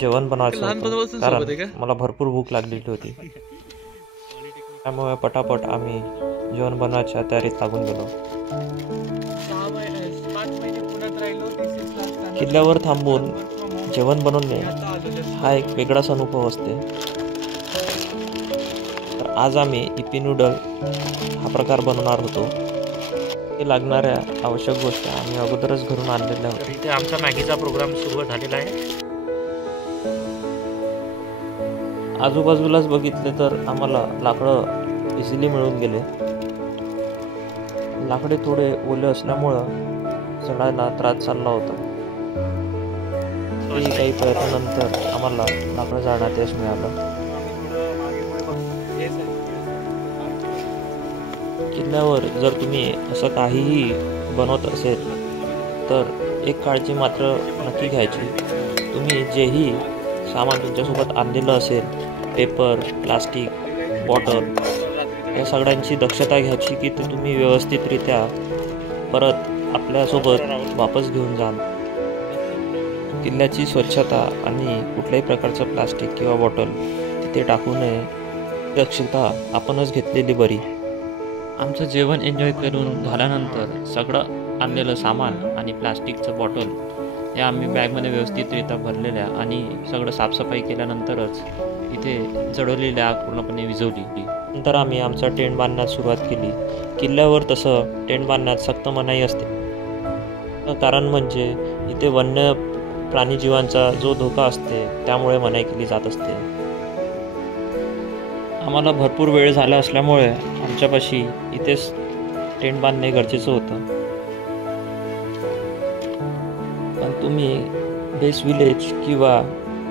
जेवण बनवायचं होतं लहानपणापासून कारण सोबत आहे का? मला भरपूर भूक लागलेली होती. त्यामुळे पटापट आम्ही जेवण बनवायच्या तयारीत लागून गेलो. 5 महिने पुण्यात राहिलो. किल्ल्यावर थांबून जेवण बनवणे हा एक वेगळाच अनुभव असते. तर आज आम्ही इपी नूडल हा प्रकार बनवणार होतो. ते लागणाऱ्या आवश्यक गोष्टी आम्ही अगोदरच घरून आणलेल्या होत्या. इथे आमचा मॅगीचा प्रोग्राम सुरू झालेला आहे. आजूबाजूलाच बघितले तर आम्हाला लाकडं इझिली मिळून गेले. लाकडे थोडे ओले असल्यामुळं चढायला त्रास चालला होता. काही प्रयत्नानंतर आम्हाला लाकडं जाळण्यात यश मिळालं. किल्ल्यावर जर तुम्ही असं काहीही बनवत असेल तर एक काळजी मात्र नक्की घ्यायची. तुम्ही जेही सामान तुमच्यासोबत आणलेलं असेल, पेपर, प्लास्टिक, बॉटल, या सगळ्यांची दक्षता घ्यायची की ते तुम्ही व्यवस्थितरित्या परत आपल्यासोबत वापस घेऊन जाल. किल्ल्याची स्वच्छता आणि कुठल्याही प्रकारचं प्लास्टिक किंवा बॉटल तिथे टाकू नये, दक्षता आपणच घेतलेली बरी. आमचं जेवण एन्जॉय करून झाल्यानंतर सगळं आणलेलं सामान आणि प्लास्टिकचं बॉटल हे आम्ही बॅगमध्ये व्यवस्थितरित्या भरलेल्या आणि सगळं साफसफाई केल्यानंतरच इथे जळवलेली आग पूर्णपणे विझवली. नंतर आम्ही आमचा टेंट बांधण्यास सुरुवात केली. किल्ल्यावर तसं टेंट बांधण्यात सक्त मनाई असते. कारण म्हणजे इथे वन्य प्राणीजीवांचा जो धोका असते त्यामुळे मनाई केली जात असते. आम्हाला भरपूर वेळ झाला असल्यामुळे आमच्यापाशी इथेच टेंट बांधणे गरजेचं होतं. पण तुम्ही बेस विलेज किंवा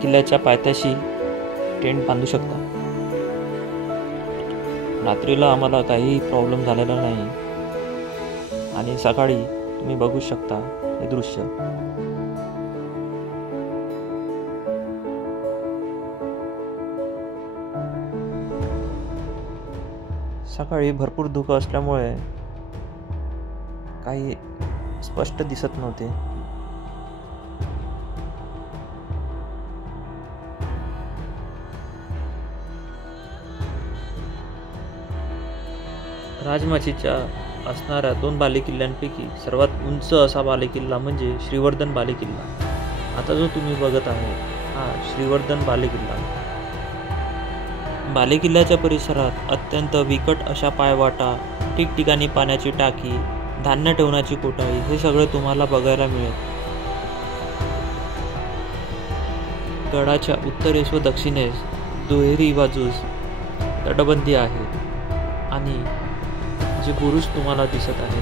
किल्ल्याच्या पायथ्याशी टेंट बांधू शकता. रात्रीला आम्हाला काही प्रॉब्लेम झालेला नाही आणि सकाळी तुम्ही बघू शकता हे दृश्य. सकाळी भरपूर धुकं असल्यामुळे काही स्पष्ट दिसत नव्हते. राजमाचीच्या असणाऱ्या 2 बालेकिल्ल्यांपैकी सर्वात उंच असा बालेकिल्ला म्हणजे श्रीवर्धन बालेकिल्ला. आता जो तुम्ही बघत आहे हा श्रीवर्धन बालेकिल्ला. बालेकिल्ल्याच्या परिसरात अत्यंत विकट अशा पायवाटा, ठिकठिकाणी पाण्याची टाकी, धान्य ठेवण्याची कोठारी हे सगळं तुम्हाला बघायला मिळेल. गडाच्या उत्तरेस व दक्षिणेस दुहेरी बाजूस तटबंदी आहे आणि जे बुरुज तुम्हाला दिसत आहे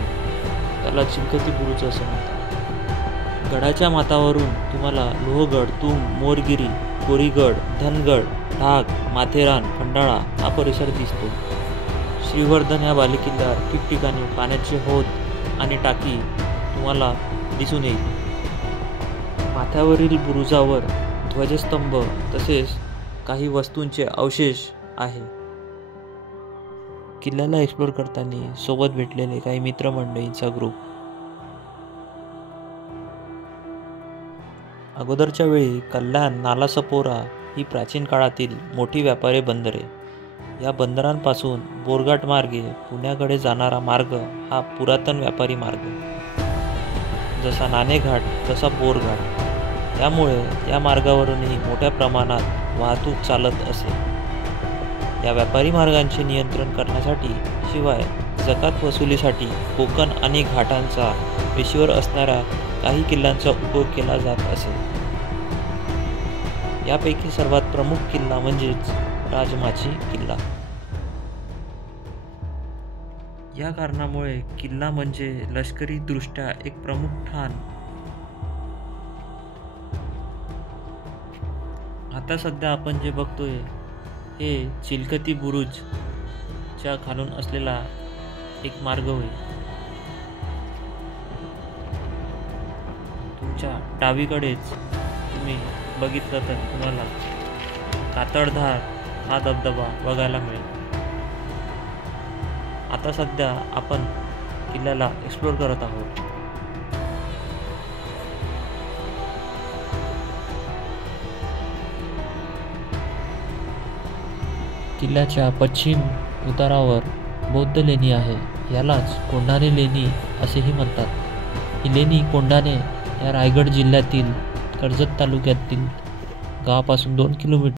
त्याला चिलखती बुरुज असं म्हणतात. गडाच्या माथावरून तुम्हाला लोहगड, तुंग, मोरगिरी, कोरीगड, धनगड, ढाक, माथेरान, खंडाळा हा परिसर दिसतो. श्रीवर्धन या बालेकिल्ल्यावर ठिकठिकाणी पाण्याचे हौद आणि टाकी तुम्हाला दिसून येईल. माथ्यावरील बुरुजावर ध्वजस्तंभ तसेच काही वस्तूंचे अवशेष आहे. किल्ल्याला एक्सप्लोर करताना सोबत भेटलेले काही मित्रमंडळींचा ग्रुप. अगोदरच्या वेळी कल्याण, नालासोपारा ही प्राचीन काळातील मोठी व्यापारी बंदरे. या बंदरांपासून बोरघाट मार्गे पुण्याकडे जाणारा मार्ग हा पुरातन व्यापारी मार्ग. जसा नाणेघाट तसा बोरघाट. त्यामुळे या मार्गावरूनही मोठ्या प्रमाणात वाहतूक चालत असे. या व्यापारी मार्गांचे नियंत्रण करण्यासाठी शिवाय जकात वसुलीसाठी कोकण आणि घाटांचा वेशीवर असणाऱ्या काही किल्ल्यांचा उपयोग केला जात असे. यापैकी सर्वात प्रमुख किल्ला म्हणजेच राजमाची किल्ला. या कारणामुळे किल्ला म्हणजे लष्करी दृष्ट्या एक प्रमुख ठाण. आता सध्या आपण जे बघतोय हे चिलखती बुरुजच्या खालून असलेला एक मार्ग होईल. तुमच्या डावीकडेच तुम्ही बघितलं तर तुम्हाला कातळधार हा धबधबा बघायला मिळेल. आता सध्या आपण किल्ल्याला एक्सप्लोर करत आहोत. किल्ल्याच्या पश्चिम उतारावर बौद्ध लेणी आहे. यालाच कोंढाणे लेणी असेही म्हणतात. ही लेणी कोंढाणे या रायगड जिल्ह्यातील कर्जत तालुक्यातील गावापासून 2 किलोमीटर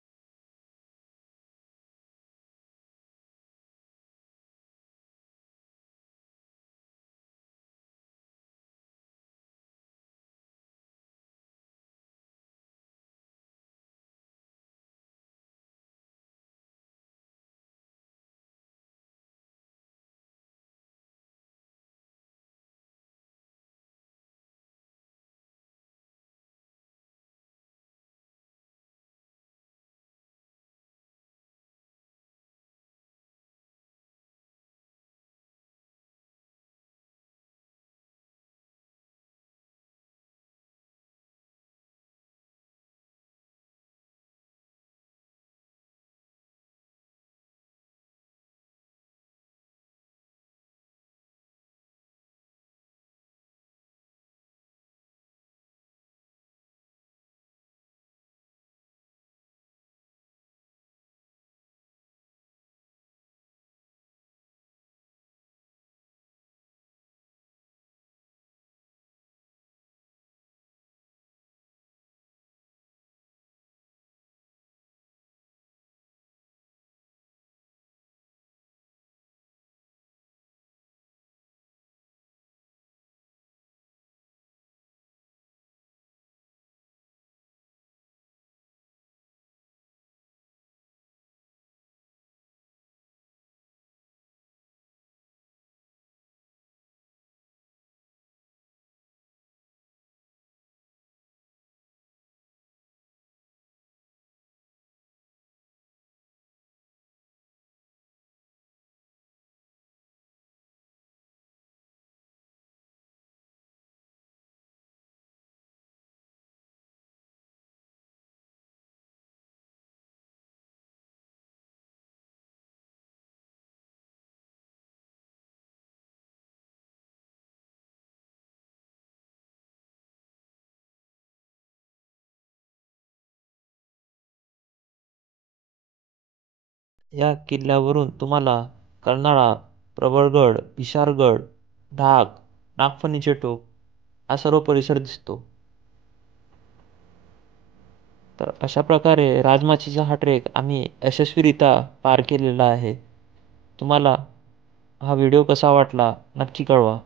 या किल्ल्यावरून तुम्हाला कर्नाळा, प्रबळगड, विशाळगड, ढाक, नागफणीचे टोक हा सर्व परिसर दिसतो. तर अशा प्रकारे राजमाचीचा हा ट्रेक आम्ही यशस्वीरित्या पार केलेला आहे. तुम्हाला हा व्हिडिओ कसा वाटला नक्की कळवा.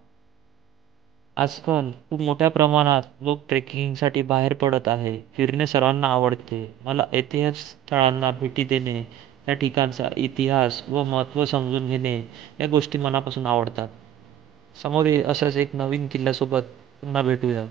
आजकाल खूप मोठ्या प्रमाणात लोक ट्रेकिंगसाठी बाहेर पडत आहे. फिरणे सर्वांना आवडते. मला ऐतिहासिक स्थळांना भेटी देणे, त्या ठिकाणचा इतिहास व महत्त्व समजून घेणे या गोष्टी मनापासून आवडतात. समोर अशाच एक नवीन किल्ल्यासोबत पुन्हा भेटूया.